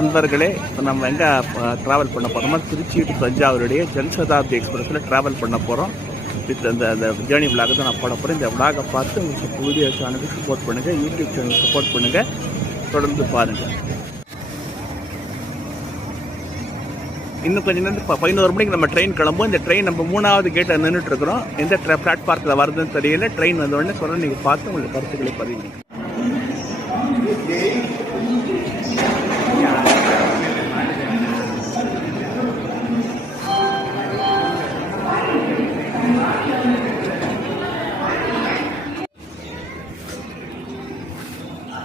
நண்பர்களே, இப்போ நம்ம எங்கே ட்ராவல் பண்ண போகிறோமா, திருச்சி டு தஞ்சாவூருடைய ஜன்சதாப்தி எக்ஸ்பிரஸில் ட்ராவல் பண்ண போகிறோம். வித் அந்த ஜேர்னி விளாக தான் நான் போட போகிறேன். இந்த விளாகை பார்த்து உங்களுக்கு வீடியோ சேனலுக்கு சப்போர்ட் பண்ணுங்கள், யூடியூப் சேனலுக்கு சப்போர்ட் பண்ணுங்கள், தொடர்ந்து பாருங்கள். இன்னும் கொஞ்சம் நேரம் 11 மணிக்கு நம்ம ட்ரெயின் கிளம்பும். இந்த ட்ரெயின் நம்ம 3வது கேட்டில் நின்றுட்டுருக்குறோம். எந்த பிளாட்ஃபார்க்கில் வருதுன்னு தெரியல. ட்ரெயின் வந்தோடனே சொல்ல நீங்கள் பார்த்து உங்களுக்கு கருத்துக்களை பதிவு.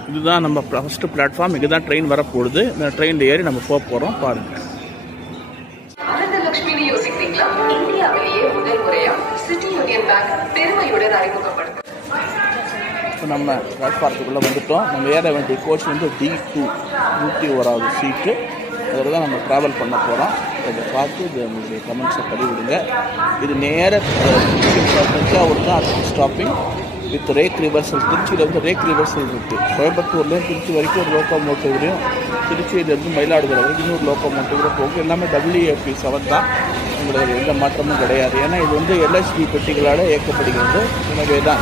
இதுதான் நம்ம ஃபஸ்ட்டு பிளாட்ஃபார்ம். இங்கே தான் ட்ரெயின் வரப்போகுது. இந்த ட்ரெயினில் ஏறி நம்ம போக போகிறோம். பாருங்கள். இப்போ நம்ம பிளாட்ஃபார்த்துக்குள்ளே வந்துவிட்டோம். நம்ம ஏற வேண்டிய கோச் வந்து D2 101வது சீட்டு. அதில் தான் நம்ம ட்ராவல் பண்ண போகிறோம். அதை பார்த்து இது நம்மளுடைய கமெண்ட்ஸை பதிவிடுங்க. இது நேர தஞ்சாவூர் தான் ஸ்டாப்பிங் வித் ரேக் ரிவர்சல். திருச்சியில் வந்து ரேக் ரிவர்சல் இருக்குது. கோயம்புத்தூர்லேயும் திருச்சி வரைக்கும் ஒரு லோக்கோமோட்டிவ்லையும், திருச்சியிலேருந்து மயிலாடுதுறை வரைக்கும் இன்னொரு லோக்கோமோட்டிவ்ல போகும். எல்லாமே WFP7 தான். உங்களுக்கு எந்த மாற்றமும் கிடையாது. ஏன்னா இது வந்து LHD பெட்டிகளால் இயக்கப்படுகிறது. எனவே தான்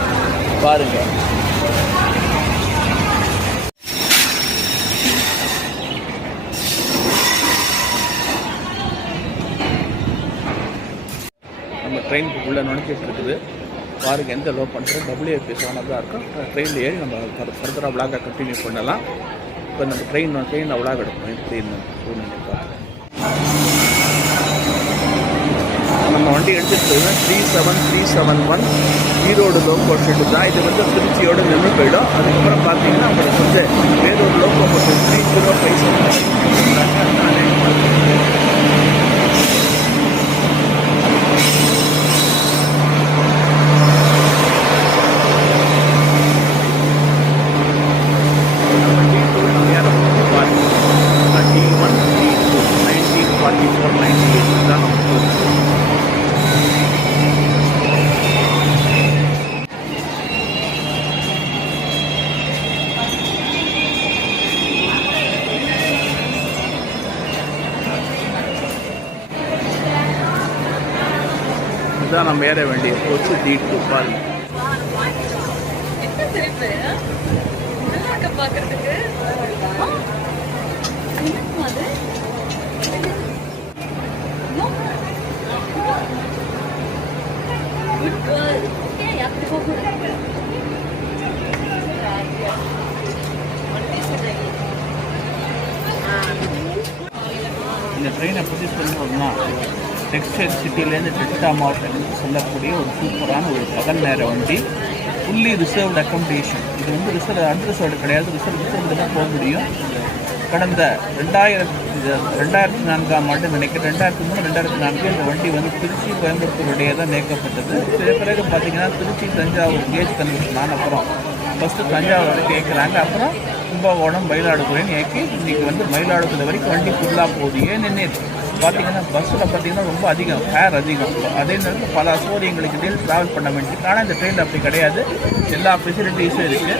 பாருங்கள். நம்ம ட்ரெயினுக்குள்ளே நுழைச்சிட்டு இருக்குது. பாருங்கள் எந்த லோ பண்ணுறோம். WFP7 தான் இருக்கும். ட்ரெயினில் ஏறி நம்ம ஃபர்தராக விளாக கண்டினியூ பண்ணலாம். இப்போ நம்ம ட்ரெயினில் விளாக எடுப்போம். எப்படி இருந்தோம் சூழ்நிலை பார்த்து நம்ம வண்டி எடுத்துகிட்டு போயிடும். 37371 ஈரோடு லோக்கோ ஷெட்டு தான். இது வந்து திருச்சியோடு நின்று போயிடும். அதுக்கப்புறம் பார்த்தீங்கன்னா உங்களுக்கு வந்து வேறொரு லோக்கோ போட்டு 3057 தான் நம்ம ஏற வேண்டிய கோச்சு D2. பாருங்க. இந்த ட்ரெயினை பற்றி சொல்லணும்னா, டெக்ஸ்டைல் சிட்டிலேருந்து டெல்டா மாவட்டத்துக்கு செல்லக்கூடிய ஒரு சூப்பரான ஒரு பகல் நேர வண்டி. Fully reserved accommodation. இது வந்து அன்ரிசர்வ்டு கிடையாது. ரிசர்வ்டு தான் போக முடியும். கடந்த 2004ஆம் ஆண்டு நினைக்கிறேன், 2003 2004 இந்த வண்டி வந்து திருச்சி கோயம்புத்தூருடைய தான் இயக்கப்பட்டது. பிறகு பார்த்தீங்கன்னா திருச்சி தஞ்சாவூர் கேஜ் கன்வர்ஷன் ஆன அப்புறம் ஃபஸ்ட்டு தஞ்சாவூர் வரைக்கும் இயக்குறாங்க. அப்புறம் கும்பகோணம் மயிலாடுதுறைன்னு இயக்கி இன்றைக்கி வந்து மயிலாடுதுறை வரைக்கும் வண்டி ஃபுல்லாக போகுது. ஏன்னு பார்த்தீங்கன்னா பஸ்ஸில் பார்த்தீங்கன்னா ரொம்ப அதிகம், ஃபேர் அதிகம். அதே நேரத்தில் பல அசௌகரியங்களுக்கு இடையில் ட்ராவல் பண்ண வேண்டியது. ஆனால் இந்த ட்ரெயினில் அப்படி கிடையாது. எல்லா ஃபெசிலிட்டிஸும் இருக்குது.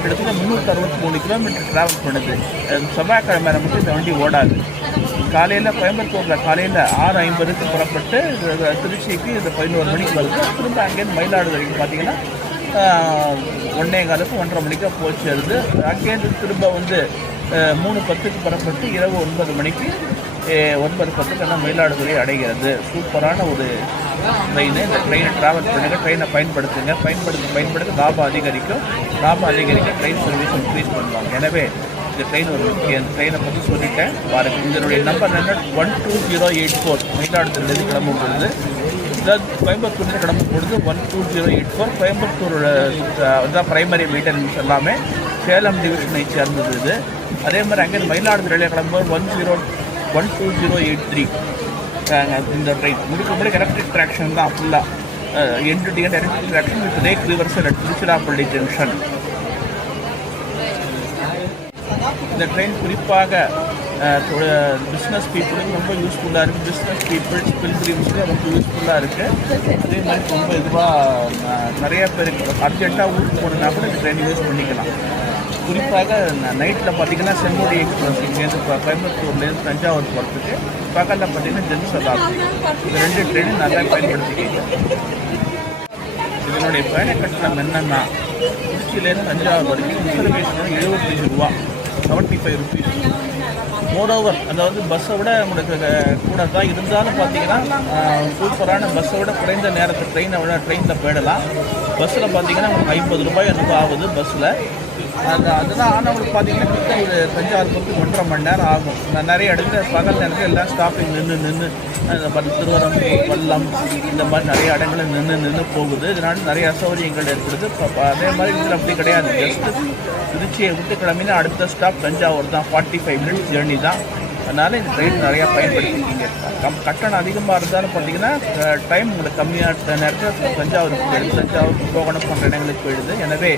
கிட்டத்தட்ட 363 கிலோமீட்டர் ட்ராவல் பண்ணுது. செவ்வாய்க்கிழமை மட்டும் இந்த வண்டி ஓடாது. காலையில் கோயம்புத்தூரில் காலையில் 6:50க்கு புறப்பட்டு திருச்சிக்கு இந்த 11 மணிக்கு வருது. திரும்ப அங்கேருந்து மயிலாடுதுறைக்கு பார்த்தீங்கன்னா 1:15 1:30 மணிக்காக போச்சு வருது. அங்கேருந்து திரும்ப வந்து 3:10க்கு புறப்பட்டு இரவு 9 மணிக்கு 9:10 மயிலாடுதுறை அடைகிறது. சூப்பரான ஒரு ட்ரெயின். இந்த ட்ரெயினை ட்ராவல் பண்ணுங்கள், ட்ரெயினை பயன்படுத்த லாபம் அதிகரிக்கும். ட்ரெயின் சர்வீஸ் இன்க்ரீஸ் பண்ணுவாங்க. எனவே இந்த ட்ரெயின் ஒரு முக்கிய. இந்த ட்ரெயினை பற்றி சொல்லிட்டேன். பாருங்கள், இதனுடைய நம்பர் என்ன, 12084 மயிலாடுதுறையிலேருந்து கிளம்பும் பொழுது, கோயம்புத்தூர்லேருந்து கிளம்பும் பொழுது 12084. கோயம்புத்தூர் தான் பிரைமரி மெயின்டெனன்ஸ் எல்லாமே சேலம் டிவிஷனை சேர்ந்தது இது. அதே மாதிரி அங்கேருந்து மயிலாடுதுறையில் கிளம்பும்போது 12083 இந்த ட்ரெயின் முழுக்க எலக்ட்ரிக் ட்ராக்ஷன் தான் ஃபுல்லாக. End to end electric traction with rack reversal at Tiruchirappalli junction. இந்த ட்ரெயின் குறிப்பாக பிஸ்னஸ் பீப்புளுக்கு ரொம்ப யூஸ்ஃபுல்லாக இருக்குது. பிஸ்னஸ் பீப்புள்ஸ் பில்கிரிம்ஸ்க்கு ரொம்ப யூஸ்ஃபுல்லாக இருக்குது. அதே மாதிரி ரொம்ப இதுவாக நிறைய பேருக்கு அர்ஜென்ட்டாக ஊருக்கு போகணுன்னா கூட இந்த ட்ரெயின் யூஸ் பண்ணிக்கலாம். குறிப்பாக நைட்டில் பார்த்தீங்கன்னா செம்மொழி எக்ஸ்பிரஸ் இங்கேருந்து கோயம்புத்தூர்லேருந்து தஞ்சாவூர் போகிறதுக்கு பகலில் பார்த்தீங்கன்னா ஜன்சதாப்தி இந்த 2 ட்ரெயினும் நல்லா பயன்படுத்திக்கிங்க. இதனுடைய பயண கட்டணம் என்னென்னா திருச்சியிலேருந்து தஞ்சாவூர் வரைக்கும் ரிசர்வேஷன் 75 ரூபா, 75 ருபீஸ். மோரோவர் அதாவது பஸ்ஸை விட உங்களுக்கு கூட தான் இருந்தாலும் பார்த்தீங்கன்னா சூப்பரான பஸ்ஸை விட குறைந்த நேரத்தில் ட்ரெயினில் போயிடலாம். பஸ்ஸில் பார்த்தீங்கன்னா உங்களுக்கு 50 ரூபாய் என்னவோ ஆகுது பஸ்ஸில். அதுதான் ஆனால் உங்களுக்கு பார்த்தீங்கன்னா கிட்ட ஒரு தஞ்சாவூர் பொறுத்து 1.5 மணி நேரம் ஆகும். நிறைய இடத்துல பகல் நேரத்தில் எல்லாம் ஸ்டாப்பிங் நின்று திருவரம்பூர், வல்லம் இந்த மாதிரி நிறைய இடங்களில் நின்று போகுது. இதனால நிறைய அசௌகரியங்கள் ஏற்படுது. அதே மாதிரி இதில் அப்படி கிடையாது. ஜஸ்ட்டு திருச்சியை விட்டு கிளம்பினா அடுத்த ஸ்டாப் தஞ்சாவூர் தான். 45 மினிட்ஸ் ஜேர்னி தான். அதனால் இந்த ட்ரெயின் நிறையா பயன்படுத்திக்கிங்க. கட்டணம் அதிகமாக இருந்தாலும் பார்த்தீங்கன்னா டைம் உங்களுக்கு கம்மியாக நேரத்தில் தஞ்சாவூருக்கு போயிடுது, தஞ்சாவூருக்கு போகணும் போன்ற இடங்களுக்கு போயிடுது. எனவே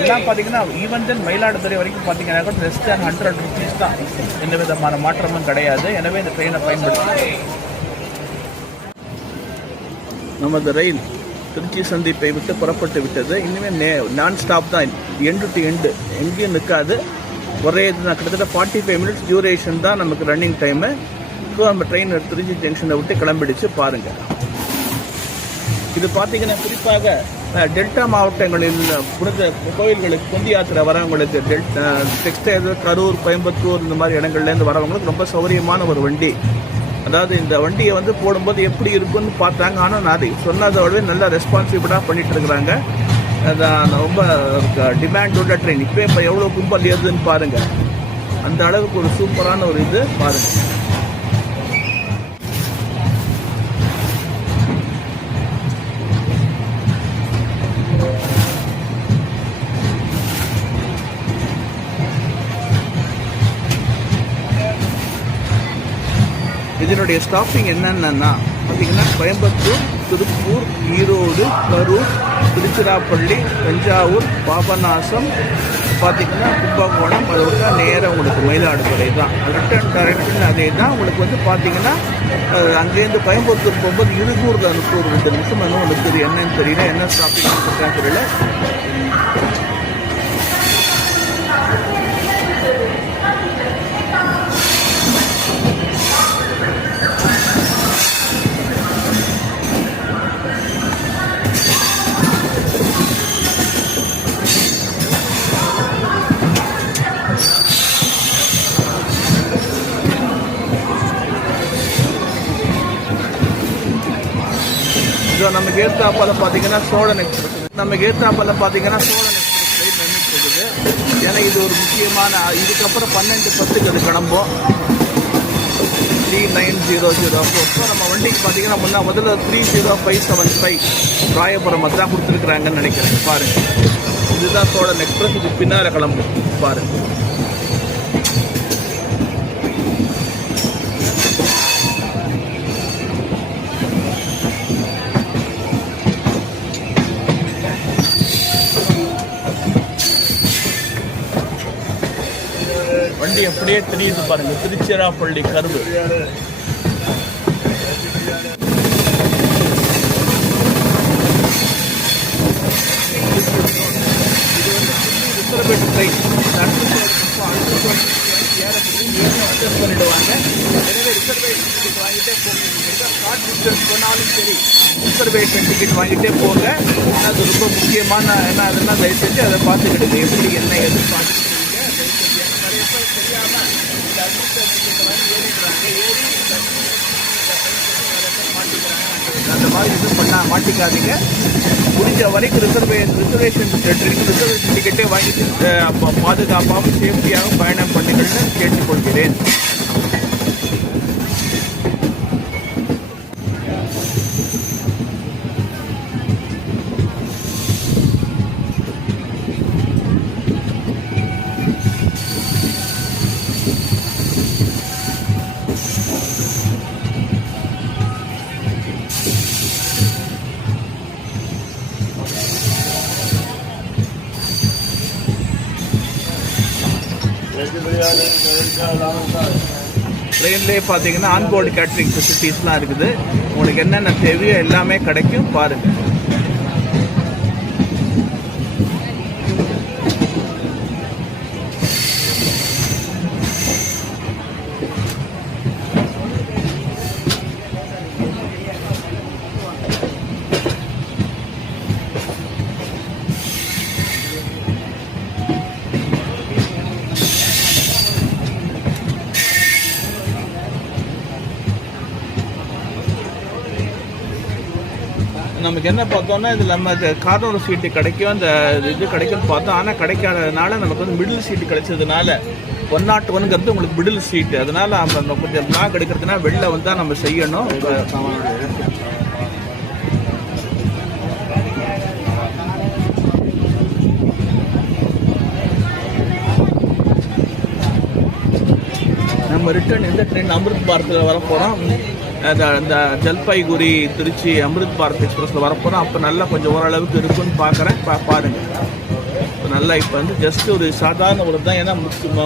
எல்லாம் பார்த்தீங்கன்னா ஈவன் தென் மயிலாடுதுறை வரைக்கும் பார்த்தீங்கன்னா லெஸ் தேன் 100 ருபீஸ் தான். எந்த விதமான மாற்றமும் கிடையாது. எனவே இந்த ட்ரெயினை பயன்படுத்தி நமது ரயில் திருச்சி சந்திப்பை விட்டு புறப்பட்டு விட்டது. இனிமேல் நான் ஸ்டாப் தான், எண்டு டு எண்டு, எங்கேயும் நிற்காது. ஒரே இதுதான். கிட்டத்தட்ட 45 மினிட்ஸ் டியூரேஷன் தான் நமக்கு ரன்னிங் டைமு. ஸோ நம்ம ட்ரெயின் திருச்சி ஜங்ஷனை விட்டு கிளம்பிடுச்சு பாருங்கள். இது பார்த்தீங்கன்னா குறிப்பாக டெல்டா மாவட்டங்களில் புனித கோயில்களுக்கு பொந்தி யாத்திரை வரவங்களுக்கு டெக்ஸ்டைல், கரூர், கோயம்புத்தூர் இந்த மாதிரி இடங்கள்லேருந்து வரவங்களுக்கு ரொம்ப சௌகரியமான ஒரு வண்டி. அதாவது இந்த வண்டியை வந்து போடும்போது எப்படி இருக்குன்னு பார்த்தாங்க. ஆனால் நான் சொன்னதோடவே நல்லா ரெஸ்பான்சிபிளாக பண்ணிகிட்டு இருக்கிறாங்க. அதான் ரொம்ப டிமாண்டோட ட்ரெயின். இப்போ எவ்வளோ கும்பல் ஏறுதுன்னு பாருங்கள். அந்த அளவுக்கு ஒரு சூப்பரான ஒரு இது பாருங்கள். இதனுடைய ஸ்டாப்பிங் என்னென்னா பார்த்தீங்கன்னா கோயம்புத்தூர், திருப்பூர், ஈரோடு, கரூர், திருச்சிராப்பள்ளி, தஞ்சாவூர், பாபநாசம், பார்த்திங்கன்னா கும்பகோணம், அதை விட்டா நேராக உங்களுக்கு மயிலாடுதுறை தான். ரிட்டர்ன் டைரக்ஷன் அதே தான். உங்களுக்கு வந்து பார்த்திங்கன்னா அங்கேருந்து கோயம்புத்தூர் போகும்போது 2 நிமிஷம் இன்னும் உங்களுக்கு என்னன்னு தெரியல, என்ன ஸ்டாப்பிங் தெரியல. நமக்கு ஏற்றாப்பால் பார்த்தீங்கன்னா சோழன் எக்ஸ்பிரஸ், ட்ரெயின் நின்றுட்டு இருக்குது. ஏன்னா இது ஒரு முக்கியமான, இதுக்கப்புறம் 12:10 அது கிளம்பும். 3900. ஸோ நம்ம வண்டிக்கு பார்த்தீங்கன்னா முதல்ல 30575 ராயபுரம் தான் கொடுத்துருக்குறாங்கன்னு நினைக்கிறேன். பாருங்கள், இதுதான் சோழன் எக்ஸ்பிரஸ். இது பின்னால் கிளம்பும் பாருங்கள். வண்டி அப்படியே தெரியுது பாருங்க, திருச்சிராப்பள்ளி கரூர். ரிசர்வேட் ட்ரெயின் அட்ஜஸ்ட் பண்ணிடுவாங்க. எனவே ரிசர்வேஷன் டிக்கெட் வாங்கிட்டே போங்க. ஷார்ட் டிஸ்டன்ஸ் போனாலும் சரி ரிசர்வேஷன் டிக்கெட் வாங்கிட்டே போங்க. அது ரொம்ப முக்கியமான என்ன அதுன்னா தயவு செஞ்சு அதை பார்த்துக்கிடுங்க. எப்படி என்ன எதிர்பார்த்து நிறைய பேர் தெரியாமல் இந்த அட்மிஷன் டிக்கெட்டை வாங்கி ஏறிடுறாங்க. மாட்டிக்கிறாங்க. அந்த மாதிரி இது மாட்டிக்காதீங்க. முடிஞ்ச வரைக்கும் ரிசர்வேஷன் டிக்கெட்டே வாங்கிட்டு பாதுகாப்பாகவும் சேஃப்டியாகவும் பயணம் பண்ணுங்கள்னு கேட்டுக்கொள்கிறேன். ட்ரெயின்லேயே பார்த்தீங்கன்னா ஆன்போர்டு கேட்ரிங் ஃபெசிலிட்டிஸ்லாம் இருக்குது. உங்களுக்கு என்னென்ன தேவையோ எல்லாமே கிடைக்கும் பாருங்கள். நமக்கு என்ன பார்த்தோம்னா இதில் நம்ம கார்னர் சீட்டு கிடைக்கும், அந்த இது கிடைக்கும்னு பார்த்தோம். ஆனால் கிடைக்காததுனால நமக்கு வந்து மிடில் சீட்டு கிடைச்சதுனால 101ங்கிறது உங்களுக்கு மிடில் சீட்டு. அதனால் நம்ம கொஞ்சம் லாக் எடுக்கிறதுனா வெளில வந்து தான் நம்ம செய்யணும். நம்ம ரிட்டர்ன் எந்த ட்ரெயின் அமிர்த் பாரத்தில் வரப்போகிறோம். அந்த ஜல்பைகுரி திருச்சி அமிர்த் பாரத் எக்ஸ்பிரஸில் வரப்போகிறோம். அப்போ நல்லா கொஞ்சம் ஓரளவுக்கு இருக்குன்னு பார்க்குறேன். பாருங்கள் இப்போ நல்லா இப்போ வந்து ஜஸ்ட் ஒரு சாதாரண ஒரு தான். ஏன்னா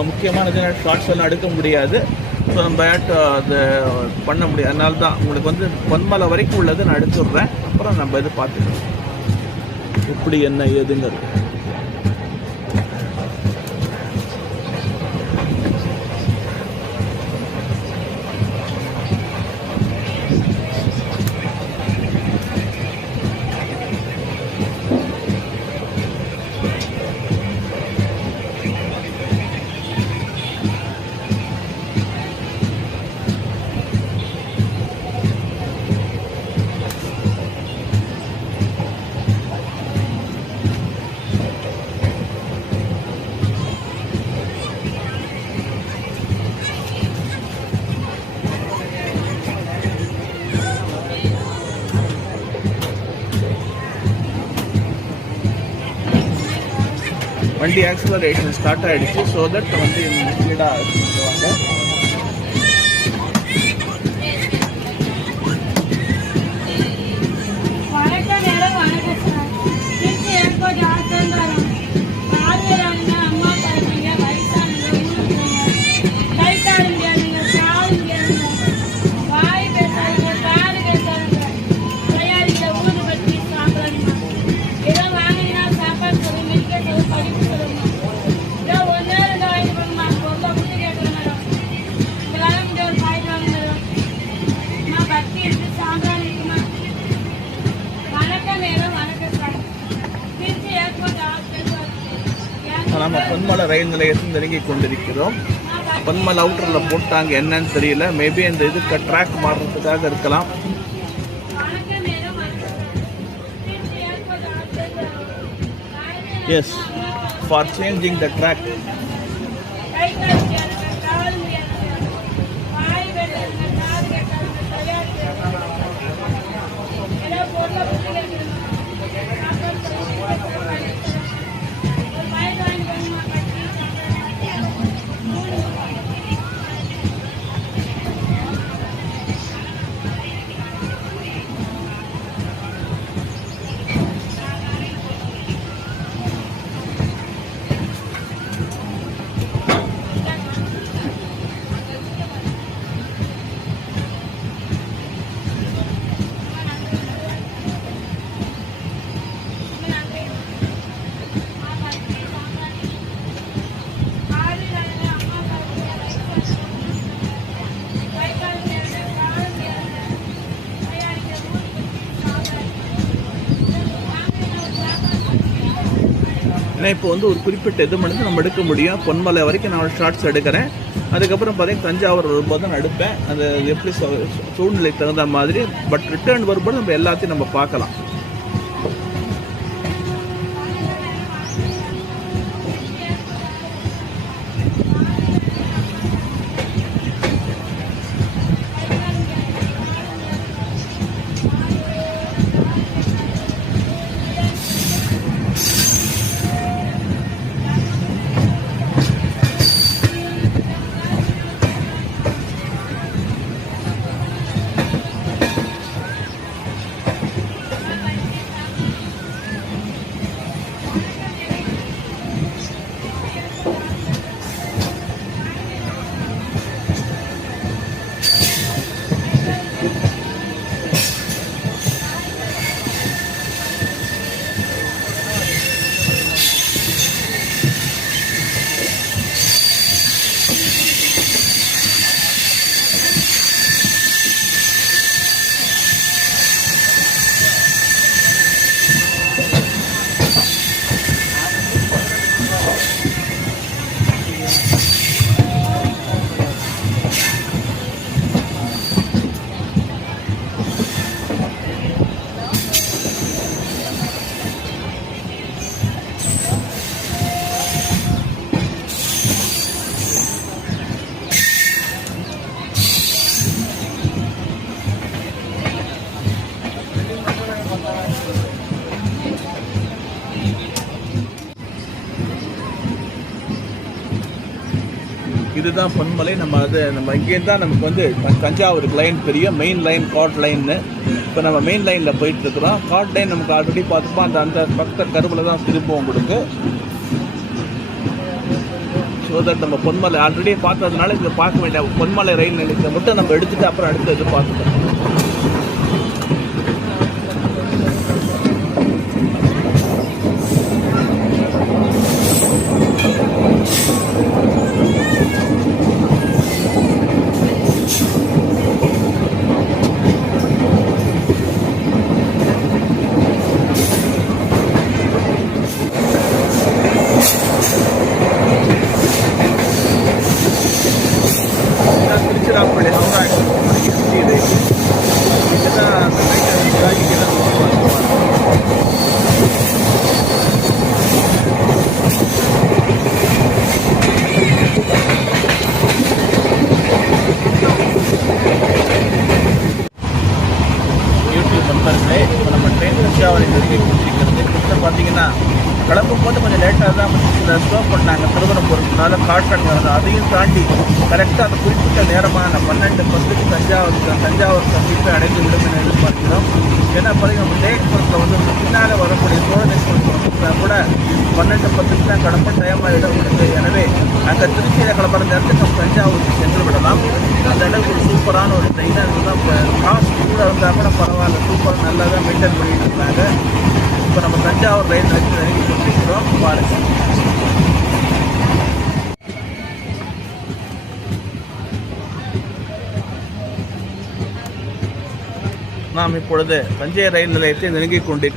முக்கியமானது ஷார்ட்ஸ் எல்லாம் எடுக்க முடியாது. ஸோ நம்ம அது பண்ண முடியாது. அதனால தான் உங்களுக்கு வந்து பொன்மலை வரைக்கும் உள்ளது நான் எடுத்துடுறேன். அப்புறம் நம்ம இது பார்த்துக்கலாம் எப்படி என்ன ஏதுங்கிறது. வண்டி ஆக்சிலரேஷன் ஸ்டார்ட் ஆகிடுச்சு. ஸோ தட் வந்து ஸ்பீடாக சொல்லுவாங்க. நம்ம பொன்மலை ரயில் நிலையத்தில் நெருங்கி கொண்டிருக்கிறோம். பொன்மலை அவுட்டரில் போட்டாங்க என்னன்னு தெரியல. மேபி இந்த இதுக்கு ட்ராக் மாறுறதுக்காக இருக்கலாம். Yes, for changing the track. ஏன்னா இப்போ வந்து ஒரு குறிப்பிட்ட இது மட்டும் நம்ம எடுக்க முடியும். பொன்மலை வரைக்கும் நான் ஷார்ட்ஸ் எடுக்கிறேன். அதுக்கப்புறம் பார்த்தீங்கன்னா தஞ்சாவூர் வரும்போது தான் எடுப்பேன். அது எப்படி சூழ்நிலை தகுந்த மாதிரி. பட் ரிட்டர்ன் வரும்போது நம்ம எல்லாத்தையும் நம்ம பார்க்கலாம். இதுதான் பொன்மலை. நம்ம இங்கேருந்து தான் நமக்கு வந்து தஞ்சாவூருக்கு லைன் பெரிய மெயின் லைன் கார்ட் லைன்னு. இப்போ நம்ம மெயின் லைனில் போயிட்டுருக்குறோம். கார்ட் லைன் நமக்கு ஆல்ரெடி பார்த்துப்போம். அந்த பக்கத்து கருவில் தான் திருப்போம் உங்களுக்கு. ஸோ தட் நம்ம பொன்மலை ஆல்ரெடி பார்த்ததுனால இங்கே பார்க்க வேண்டிய பொன்மலை ரயில் நிலையத்தை மட்டும் நம்ம எடுத்துகிட்டு அப்புறம் அடுத்து இது பார்த்துக்கோம். பார்த்தீங்கன்னா கிளம்பும் போது கொஞ்சம் லேட்டாக தான் ஸ்லோ பண்ணாங்க திருவனந்தபுரத்துனால காட்டன் வருது. அதையும் தாண்டி கரெக்டாக அந்த குறிப்பிட்ட நேரமான 12:10 தஞ்சாவூர் சந்திப்பை அடைந்து விடும் என எதிர்பார்க்கிறோம். ஏன்னா பாருங்க நம்ம தேகபுரத்தில் வந்து பின்னால் வரக்கூடிய சோழன் எக்ஸ்பிரஸ் கூட 12:10 தான் கிளம்ப டைம் ஆகிடும் உங்களுக்கு. எனவே அங்கே திருச்சியில் கிளம்புற நேரத்துக்கு நம்ம தஞ்சாவூருக்கு சென்று விடலாம். அந்த அளவுக்கு ஒரு சூப்பரான ஒரு ட்ரெயினாக இருந்தால் காஸ்ட் கூட இருந்தால் கூட பரவாயில்ல, சூப்பராக நல்லா தான் மெயின்டைன் பண்ணிட்டு இருந்தாங்க. இப்போ நம்ம தஞ்சாவூர் ரயில் நிலையத்தில் இறங்கி கொண்டிருக்கிறோம். பாருங்கள், நாம் இப்பொழுது தஞ்சை ரயில் நிலையத்தை நெருங்கி கொண்டு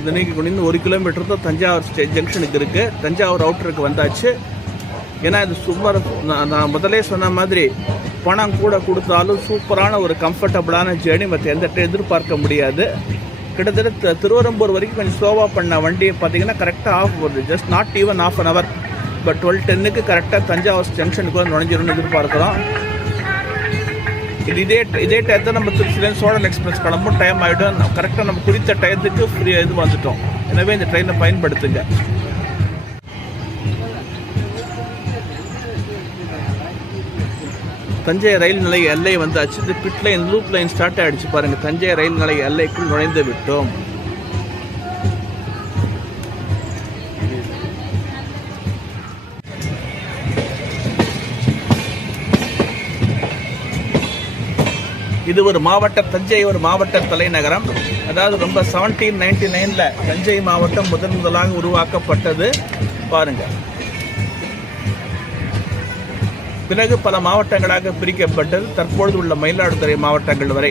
1 கிலோமீட்டர் தான் தஞ்சாவூர் ஜங்ஷனுக்கு இருக்குது. தஞ்சாவூர் அவுட்டருக்கு வந்தாச்சு. ஏன்னா இது சுமார் நான் முதலே சொன்ன மாதிரி பணம் கூட கொடுத்தாலும் சூப்பரான ஒரு கம்ஃபர்டபுளான ஜேர்னி மற்ற எந்த எதிர்பார்க்க முடியாது. கிட்டத்தட்ட திருவரம்பூர் வரைக்கும் கொஞ்சம் ஸ்லோவாக பண்ண வண்டியை பார்த்தீங்கன்னா கரெக்டாக ஆஃப் வருது. Just not even ½ an hour. But 12:10 கரெக்டாக தஞ்சாவூர் ஜங்ஷனுக்கு நுழைஞ்சிரும்னு எதிர்பார்க்குறோம். இதே டயத்தை நம்ம திருச்சியிலேருந்து சோழன் எக்ஸ்பிரஸ் கிளம்பும் டைம் ஆகிடும். கரெக்டாக நம்ம குறித்த டயத்துக்கு ஃப்ரீயாக இது வந்துட்டோம். எனவே இந்த ட்ரெயினை பயன்படுத்துங்க. தஞ்சை ரயில் நிலைய எல்லை வந்தாச்சு. இது fit line loop line start ஆகிடுச்சு பாருங்கள். தஞ்சை ரயில் நிலைய எல்லைக்குள் நுழைந்து விட்டோம். இது ஒரு மாவட்ட, தஞ்சை ஒரு மாவட்ட தலைநகரம். அதாவது ரொம்ப 1799 தஞ்சை மாவட்டம் முதலாக உருவாக்கப்பட்டது பாருங்கள். பிறகு பல மாவட்டங்களாக பிரிக்கப்பட்டது. தற்பொழுது உள்ள மயிலாடுதுறை மாவட்டங்கள் வரை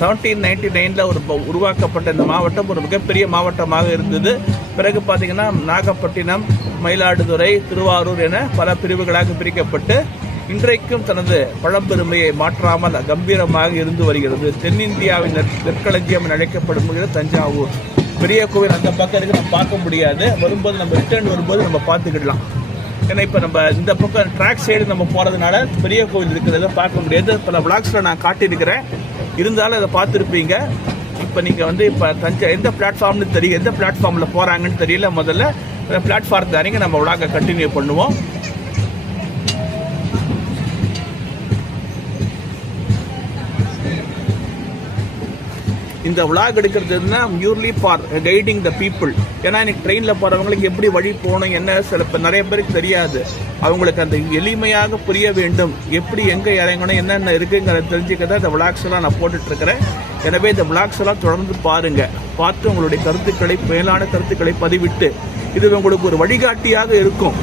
1799 உருவாக்கப்பட்ட இந்த மாவட்டம் ஒரு மிகப்பெரிய மாவட்டமாக இருந்தது. பிறகு பார்த்தீங்கன்னா நாகப்பட்டினம், மயிலாடுதுறை, திருவாரூர் என பல பிரிவுகளாக பிரிக்கப்பட்டு இன்றைக்கும் தனது பழம்பெருமையை மாற்றாமல் கம்பீரமாக இருந்து வருகிறது. தென்னிந்தியாவின் நெற்களஞ்சியம் என அழைக்கப்படும் தஞ்சாவூர் பெரிய கோவில் அந்த பக்கம் இருக்கு, நம்ம பார்க்க முடியாது. வரும்போது நம்ம ரிட்டர்ன் வரும்போது நம்ம பார்த்துக்கிடலாம். ஏன்னா இப்போ நம்ம இந்த பக்கம் ட்ராக் சைடு நம்ம போகிறதுனால பெரிய கோவில் இருக்கிறத பார்க்க முடியாது. பல விளாக்ஸில் நான் காட்டியிருக்கிறேன், இருந்தாலும் அதை பார்த்துருப்பீங்க. இப்போ நீங்கள் வந்து இப்போ தஞ்சை எந்த பிளாட்ஃபார்ம்னு தெரியும், எந்த பிளாட்ஃபார்மில் போகிறாங்கன்னு தெரியல. முதல்ல பிளாட்ஃபார்ம் இறங்கி நம்ம விளாகை கண்டினியூ பண்ணுவோம். இந்த விளாக் எடுக்கிறதுனா merely for guiding the people. ஏன்னா இன்னைக்கு ட்ரெயினில் போகிறவங்களுக்கு எப்படி வழி போகணும் என்ன நிறைய பேருக்கு தெரியாது. அவங்களுக்கு அந்த எளிமையாக புரிய வேண்டும், எப்படி எங்கே இறங்கணும், என்னென்ன இருக்குங்கிறத தெரிஞ்சுக்கதான் இந்த விளாக்ஸ் எல்லாம் நான் போட்டுட்ருக்கிறேன். எனவே இந்த விளாக்ஸ் எல்லாம் தொடர்ந்து பாருங்கள். பார்த்து உங்களுடைய கருத்துக்களை, மேலான கருத்துக்களை பதிவிட்டு இது உங்களுக்கு ஒரு வழிகாட்டியாக இருக்கும்.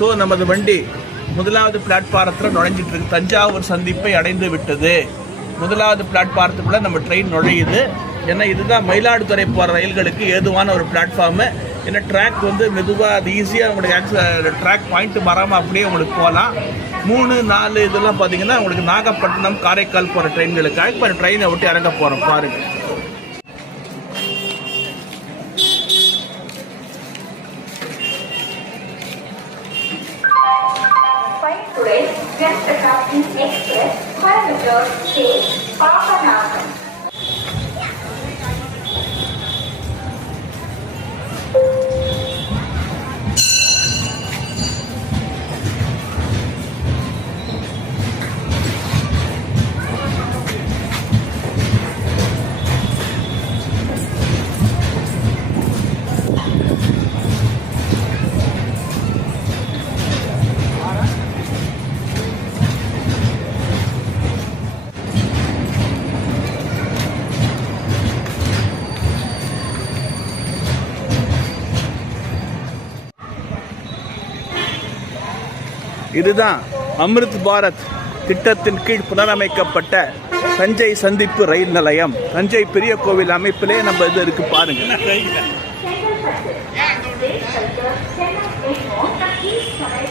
ஸோ நமது வண்டி முதலாவது பிளாட்பாரத்தில் நுழைஞ்சிட்டு இருக்கு. தஞ்சாவூர் சந்திப்பை அடைந்து விட்டது. முதலாவது பிளாட்பாரத்துக்குள்ள நம்ம ட்ரெயின் நுழையுது. ஏன்னா இதுதான் மயிலாடுதுறை போகிற ரயில்களுக்கு ஏதுவான ஒரு பிளாட்ஃபார்மு. ஏன்னா ட்ராக் வந்து மெதுவாக அது ஈஸியாக உங்களுக்கு ட்ராக் பாயிண்ட் வராமல் அப்படியே உங்களுக்கு போகலாம். 3, 4 இதெல்லாம் பார்த்தீங்கன்னா உங்களுக்கு நாகப்பட்டினம், காரைக்கால் போகிற ட்ரெயின்களுக்காக இப்போ ட்ரெயினை விட்டு இறங்க போகிறோம் பாருங்கள். Express, Coimbatore, State, Papanam. இதுதான் அமிர்த் பாரத் திட்டத்தின் கீழ் புனரமைக்கப்பட்ட தஞ்சை சந்திப்பு ரயில் நிலையம். தஞ்சை பெரிய கோவில் அமைப்பிலே நம்ம இது இருக்கு பாருங்க.